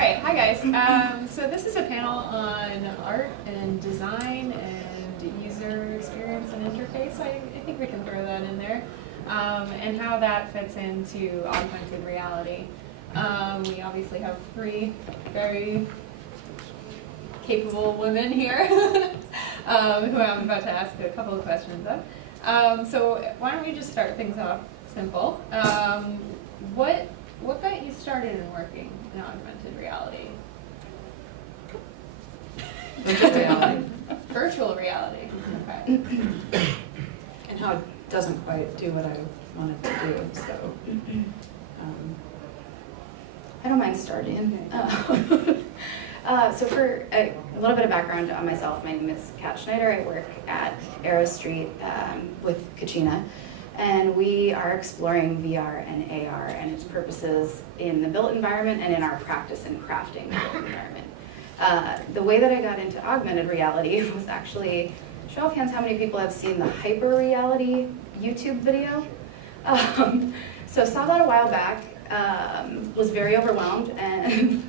right, hi guys. So this is a panel on art and design and user experience and interface. I think we can throw that in there. And how that fits into augmented reality. We obviously have three very capable women here who I'm about to ask a couple of questions of. So why don't we just start things off simple. What got you started in working in augmented reality? Virtual reality. Virtual reality, okay. And how it doesn't quite do what I want it to do, so. I don't mind starting. So for a little bit of background on myself, my name is Kat Schneider. I work at Arrow Street with Kachina, and we are exploring VR and AR and its purposes in the built environment and in our practice in crafting the built environment. The way that I got into augmented reality was actually, show of hands how many people have seen the hyper reality YouTube video. So saw that a while back, was very overwhelmed and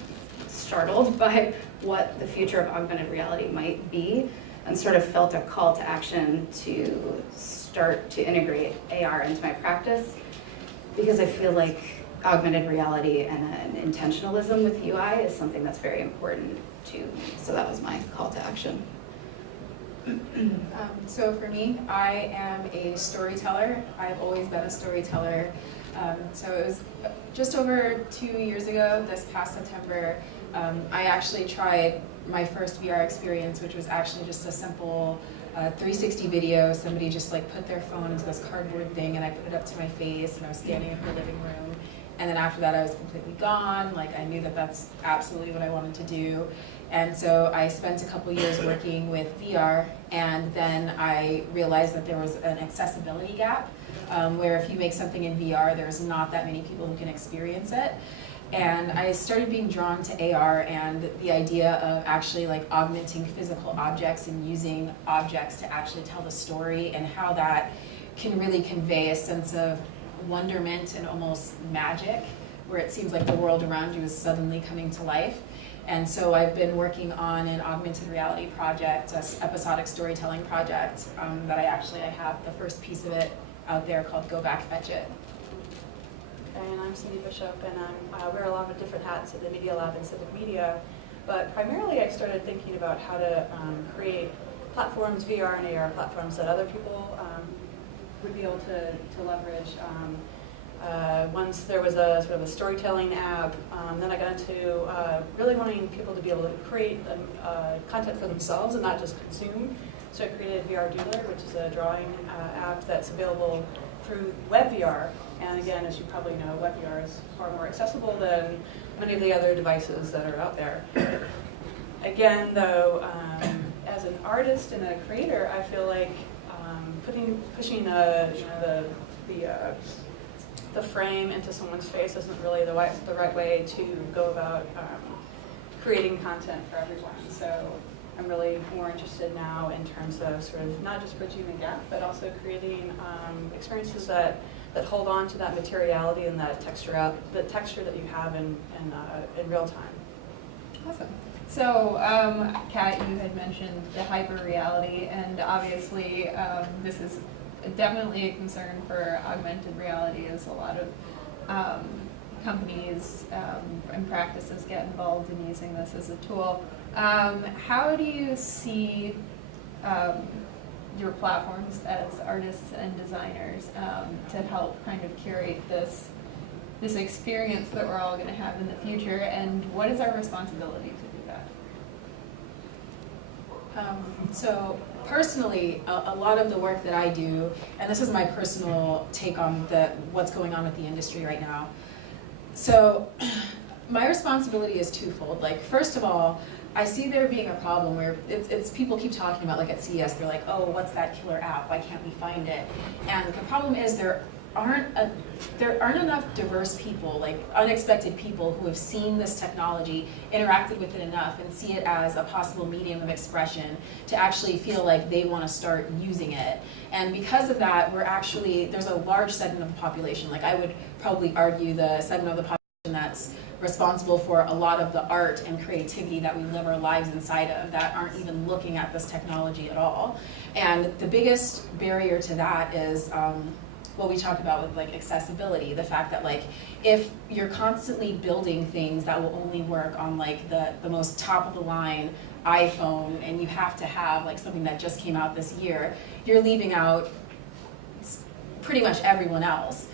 startled by what the future of augmented reality might be, and sort of felt a call to action to start to integrate AR into my practice, because I feel like augmented reality and an intentionalism with UI is something that's very important to me. So that was my call to action. So for me, I am a storyteller. I've always been a storyteller. So it was just over 2 years ago, this past September, I actually tried my first VR experience, which was actually just a simple 360 video. Somebody just like put their phone into this cardboard thing and I put it up to my face and I was standing in her living room. And then after that I was completely gone. Like I knew that that's absolutely what I wanted to do. And so I spent a couple years working with VR, and then I realized that there was an accessibility gap, where if you make something in VR, there's not that many people who can experience it. And I started being drawn to AR and the idea of actually like augmenting physical objects and using objects to actually tell the story, and how that can really convey a sense of wonderment and almost magic, where it seems like the world around you is suddenly coming to life. And so I've been working on an augmented reality project, an episodic storytelling project, that I have the first piece of it out there called Go Back Fetch It. And I'm Cindy Bishop, and I wear a lot of different hats at the Media Lab and Civic Media. But primarily I started thinking about how to create platforms, VR and AR platforms that other people would be able to leverage. Once there was a sort of a storytelling app, then I got into really wanting people to be able to create content for themselves and not just consume. So I created VR Doodler, which is a drawing app that's available through WebVR. And again, as you probably know, WebVR is far more accessible than many of the other devices that are out there. Again, though, as an artist and a creator, I feel like pushing the frame into someone's face isn't really the right way to go about creating content for everyone. So I'm really more interested now in terms of sort of not just bridging the gap, but also creating experiences that hold on to that materiality and that the texture that you have in real time. Awesome. So, Kat, you had mentioned the hyper reality, and obviously this is definitely a concern for augmented reality, as a lot of companies and practices get involved in using this as a tool. How do you see your platforms as artists and designers to help kind of curate this experience that we're all going to have in the future, and what is our responsibility to do that? So personally, a lot of the work that I do, and this is my personal take on what's going on with the industry right now. So my responsibility is twofold. Like, first of all, I see there being a problem where it's people keep talking about, like at CES, they're like, oh, what's that killer app? Why can't we find it? And the problem is there aren't enough diverse people, like unexpected people who have seen this technology, interacted with it enough, and see it as a possible medium of expression to actually feel like they want to start using it. And because of that, there's a large segment of the population, like I would probably argue the segment of the population that's responsible for a lot of the art and creativity that we live our lives inside of that aren't even looking at this technology at all. And the biggest barrier to that is what we talk about with like accessibility, the fact that like if you're constantly building things that will only work on like the most top of the line iPhone, and you have to have like something that just came out this year, you're leaving out pretty much everyone else.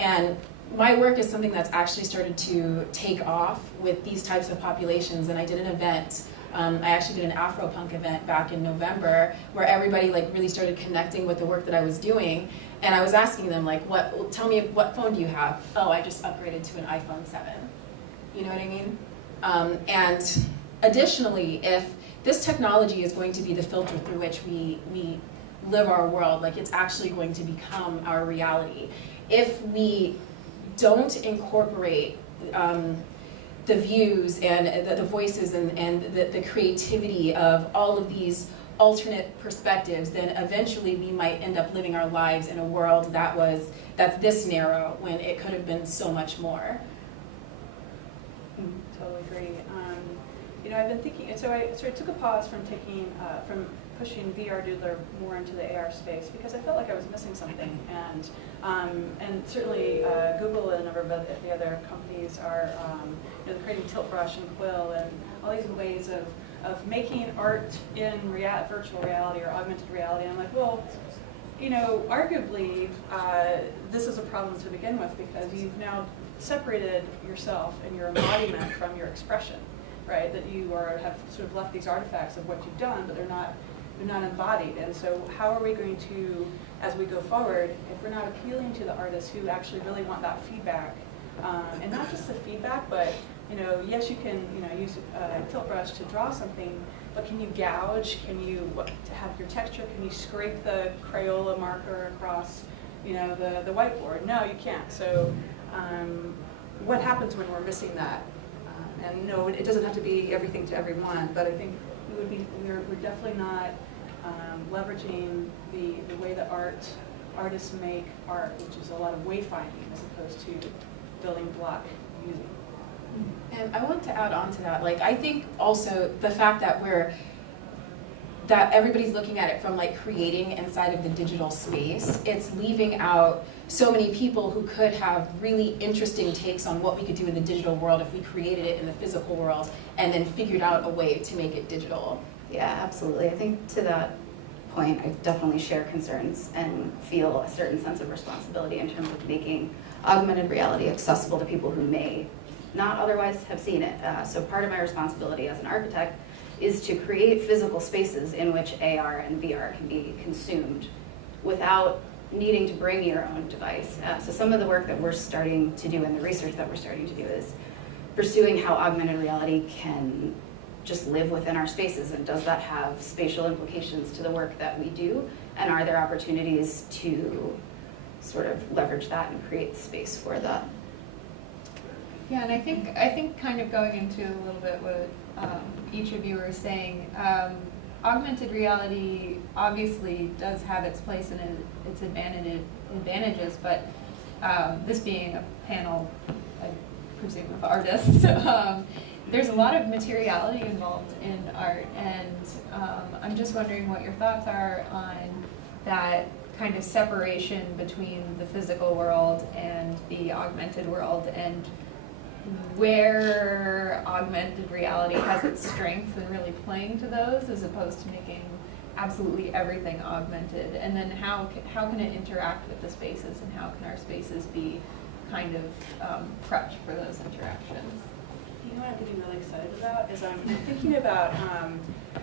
And my work is something that's actually started to take off with these types of populations, and I did an event. I actually did an Afropunk event back in November where everybody like really started connecting with the work that I was doing, and I was asking them like, tell me what phone do you have? Oh, I just upgraded to an iPhone 7. You know what I mean? And additionally, if this technology is going to be the filter through which we live our world, like it's actually going to become our reality. If we don't incorporate the views and the voices and the creativity of all of these alternate perspectives, then eventually we might end up living our lives in a world that's this narrow when it could have been so much more. Totally agree. I've been thinking, and so I sort of took a pause from pushing VR Doodler more into the AR space because I felt like I was missing something, and certainly Google and a number of the other companies are creating Tilt Brush and Quill and all these ways of making art in virtual reality or augmented reality. And I'm like, well, arguably this is a problem to begin with because you've now separated yourself and your embodiment from your expression, right? That you have sort of left these artifacts of what you've done, but they're not embodied. And so how are we going to, as we go forward, if we're not appealing to the artists who actually really want that feedback, and not just the feedback, but yes, you can use Tilt Brush to draw something, but can you gouge? Can you to have your texture? Can you scrape the Crayola marker across the whiteboard? No, you can't. So what happens when we're missing that? And no, it doesn't have to be everything to everyone, but I think we're definitely not leveraging the way that artists make art, which is a lot of wayfinding as opposed to building block using. And I want to add on to that, like I think also the fact that everybody's looking at it from like creating inside of the digital space, it's leaving out so many people who could have really interesting takes on what we could do in the digital world if we created it in the physical world and then figured out a way to make it digital. Yeah, absolutely. I think to that point, I definitely share concerns and feel a certain sense of responsibility in terms of making augmented reality accessible to people who may not otherwise have seen it. So part of my responsibility as an architect is to create physical spaces in which AR and VR can be consumed without needing to bring your own device. So some of the work that we're starting to do and the research that we're starting to do is pursuing how augmented reality can just live within our spaces, and does that have spatial implications to the work that we do, and are there opportunities to sort of leverage that and create space for that? Yeah, and I think kind of going into a little bit what each of you were saying, augmented reality obviously does have its place and its advantages, but this being a panel, I presume, of artists, there's a lot of materiality involved in art, and I'm just wondering what your thoughts are on that kind of separation between the physical world and the augmented world, and where augmented reality has its strengths in really playing to those as opposed to making absolutely everything augmented, and then how can it interact with the spaces, and how can our spaces be kind of prepped for those interactions? You know what I'm getting really excited about is I'm thinking about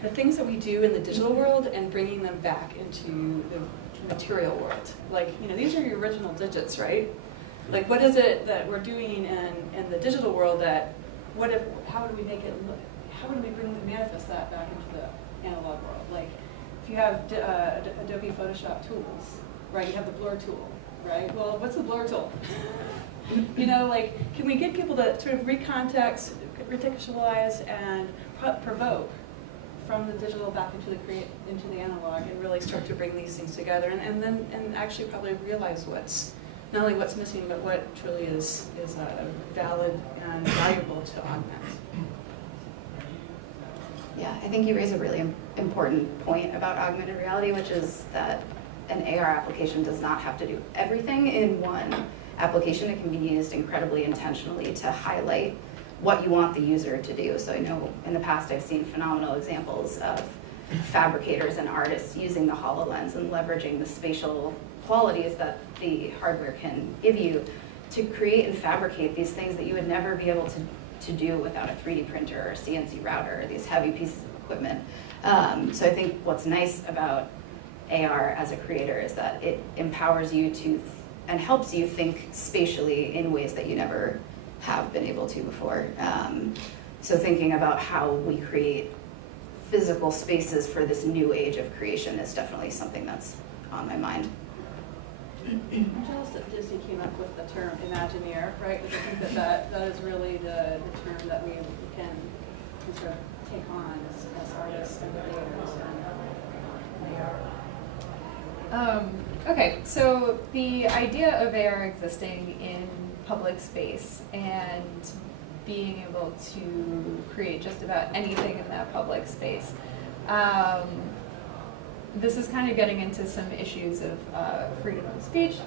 the things that we do in the digital world and bringing them back into the material world. Like, these are your original digits, right? Like, what is it that we're doing in the digital world how do we make it look, how do we manifest that back into the analog world? Like, if you have Adobe Photoshop tools, right, you have the blur tool, right? Well, what's the blur tool? Can we get people to sort of recontext, recontextualize, and provoke from the digital back into the analog, and really start to bring these things together, and actually probably realize what's not only what's missing, but what truly is valid and valuable to augment. Yeah, I think you raise a really important point about augmented reality, which is that an AR application does not have to do everything in one application. It can be used incredibly intentionally to highlight what you want the user to do. So I know in the past I've seen phenomenal examples of fabricators and artists using the HoloLens and leveraging the spatial qualities that the hardware can give you to create and fabricate these things that you would never be able to do without a 3D printer or CNC router or these heavy pieces of equipment. So I think what's nice about AR as a creator is that it empowers you to and helps you think spatially in ways that you never have been able to before. So thinking about how we create physical spaces for this new age of creation is definitely something that's on my mind. I'm jealous that Disney came up with the term Imagineer, right? Because I think that is really the term that we can sort of take on as artists and creators and AR. Okay, so the idea of AR existing in public space and being able to create just about anything in that public space. This is kind of getting into some issues of freedom of speech,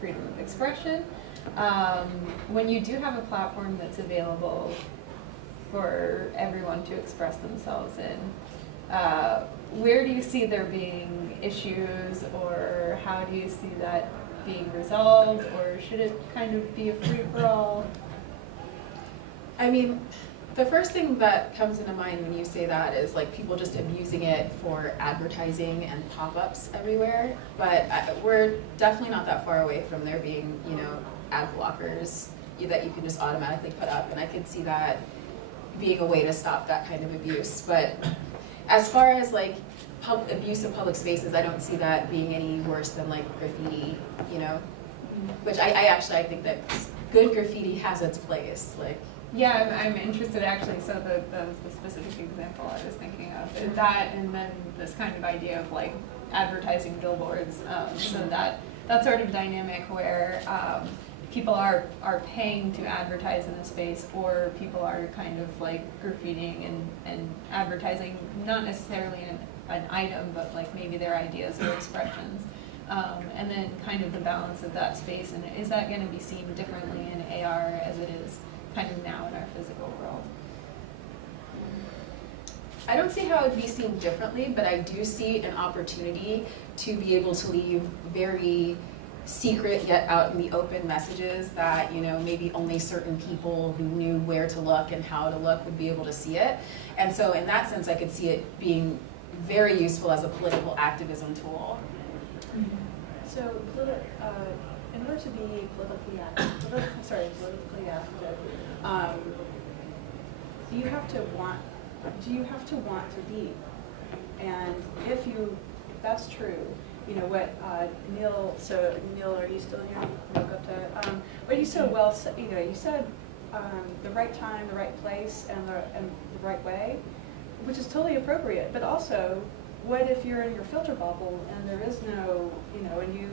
freedom of expression. When you do have a platform that's available for everyone to express themselves in, where do you see there being issues, or how do you see that being resolved, or should it kind of be a free-for-all? I mean, the first thing that comes into mind when you say that is like people just abusing it for advertising and pop-ups everywhere. But we're definitely not that far away from there being, you know, ad blockers that you can just automatically put up, and I could see that being a way to stop that kind of abuse. But as far as like abuse of public spaces, I don't see that being any worse than like graffiti, you know, which I actually think that good graffiti has its place. Like, Yeah, I'm interested actually, so that was the specific example I was thinking of. That, and then this kind of idea of like advertising billboards, so that sort of dynamic where people are paying to advertise in a space, or people are kind of like graffitiing and advertising, not necessarily an item, but like maybe their ideas or expressions. And then kind of the balance of that space, and is that going to be seen differently in AR as it is kind of now in our physical world? I don't see how it would be seen differently, but I do see an opportunity to be able to leave very secret yet out in the open messages that, you know, maybe only certain people who knew where to look and how to look would be able to see it. And so in that sense, I could see it being very useful as a political activism tool. So, in order to be politically active, do you have to want to be? And if that's true, you know what Neil, are you still here? Look up to what you so well said. You know, you said the right time, the right place, and the right way, which is totally appropriate. But also, what if you're in your filter bubble and there is no, you know, and you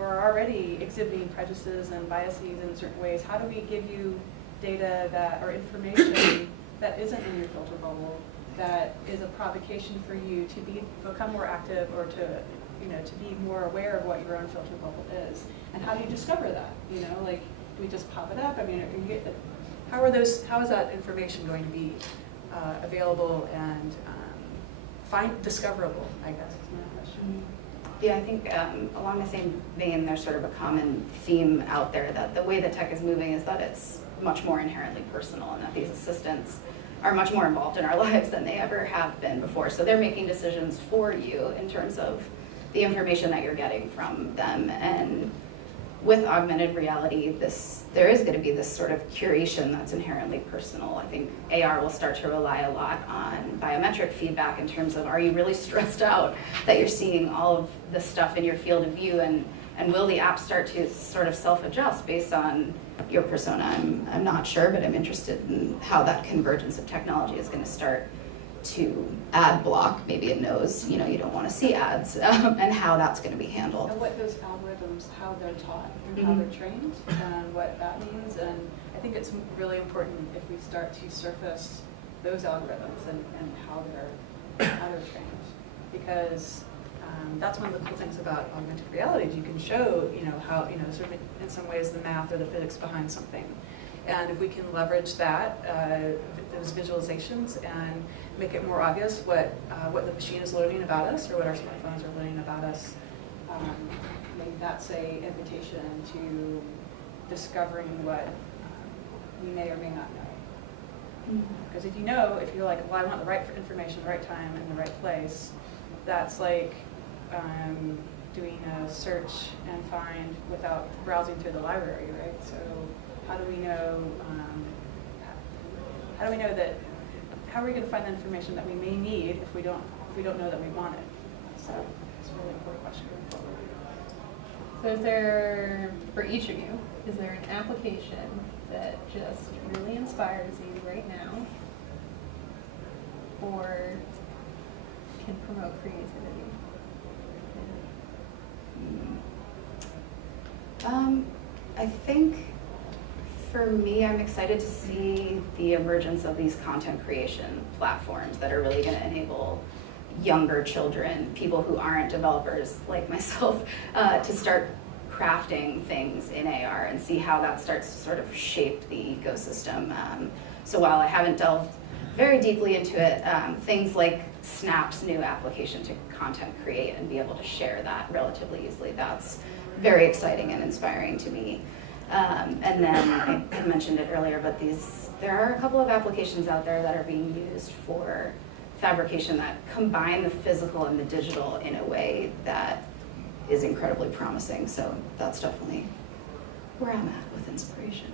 are already exhibiting prejudices and biases in certain ways? How do we give you data that or information that isn't in your filter bubble, that is a provocation for you to become more active, or to, you know, to be more aware of what your own filter bubble is? And how do you discover that? You know, like, do we just pop it up? I mean, how is that information going to be available and discoverable, I guess, is my question. Yeah, I think along the same vein, there's sort of a common theme out there that the way that tech is moving is that it's much more inherently personal, and that these assistants are much more involved in our lives than they ever have been before. So they're making decisions for you in terms of the information that you're getting from them. And with augmented reality, there is going to be this sort of curation that's inherently personal. I think AR will start to rely a lot on biometric feedback in terms of, are you really stressed out that you're seeing all of the stuff in your field of view, and will the app start to sort of self-adjust based on your persona? I'm not sure, but I'm interested in how that convergence of technology is going to start to ad block. Maybe it knows, you don't want to see ads, and how that's going to be handled. And what those algorithms, how they're taught and how they're trained, and what that means. And I think it's really important if we start to surface those algorithms and how they're trained, because that's one of the cool things about augmented reality. Is you can show, how, sort of in some ways the math or the physics behind something. And if we can leverage that, those visualizations, and make it more obvious what the machine is learning about us, or what our smartphones are learning about us, maybe that's a invitation to discovering what we may or may not know. Because if you're like, well, I want the right information, the right time, and the right place, that's like doing a search and find without browsing through the library, right? So how do we know that, how are we going to find the information that we may need if we don't know that we want it? So it's a really important question going forward. So is there, for each of you, is there an application that just really inspires you right now, or can promote creativity? I think for me, I'm excited to see the emergence of these content creation platforms that are really going to enable younger children, people who aren't developers like myself, to start crafting things in AR and see how that starts to sort of shape the ecosystem. So while I haven't delved very deeply into it, things like Snap's new application to content create and be able to share that relatively easily, that's very exciting and inspiring to me. And then I had mentioned it earlier, but there are a couple of applications out there that are being used for fabrication that combine the physical and the digital in a way that is incredibly promising. So that's definitely where I'm at with inspiration.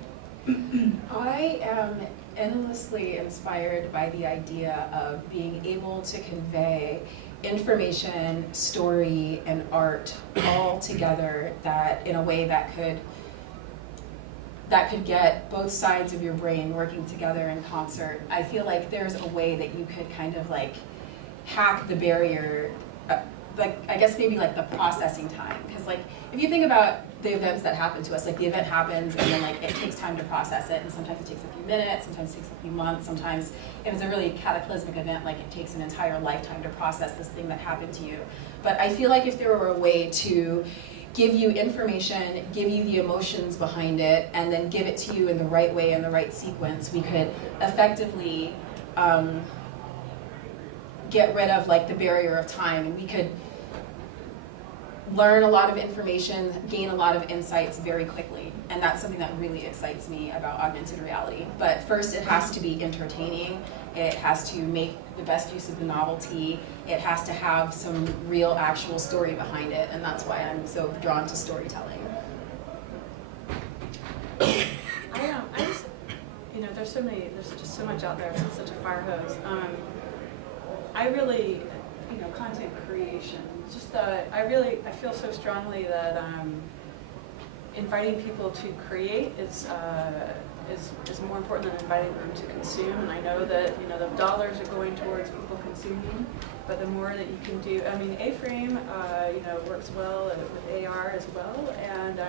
I am endlessly inspired by the idea of being able to convey information, story, and art all together, that in a way that could get both sides of your brain working together in concert. I feel like there's a way that you could kind of like hack the barrier, like I guess maybe like the processing time, because like if you think about the events that happen to us, like the event happens and then like it takes time to process it, and sometimes it takes a few minutes, sometimes it takes a few months, sometimes if it's a really cataclysmic event, like it takes an entire lifetime to process this thing that happened to you. But I feel like if there were a way to give you information, give you the emotions behind it, and then give it to you in the right way, in the right sequence, we could effectively get rid of like the barrier of time, and we could learn a lot of information, gain a lot of insights very quickly. And that's something that really excites me about augmented reality. But first, it has to be entertaining. It has to make the best use of the novelty. It has to have some real, actual story behind it. And that's why I'm so drawn to storytelling. I just, there's just so much out there. It's such a fire hose. I really, content creation. Just I feel so strongly that inviting people to create is more important than inviting them to consume. And I know that the dollars are going towards people consuming, but the more that you can do, I mean, A-Frame, works well with AR as well, and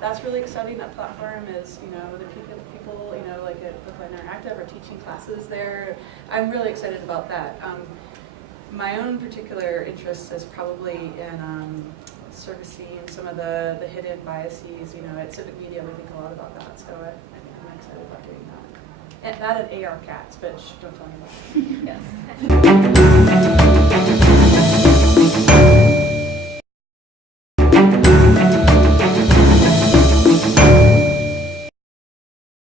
that's really exciting. That platform is, the people, like at Brooklyn Interactive are teaching classes there. I'm really excited about that. My own particular interest is probably in surfacing some of the hidden biases. At Civic Media, we think a lot about that, so I'm excited about doing that. And that and AR cats, but don't tell me about it. Yes.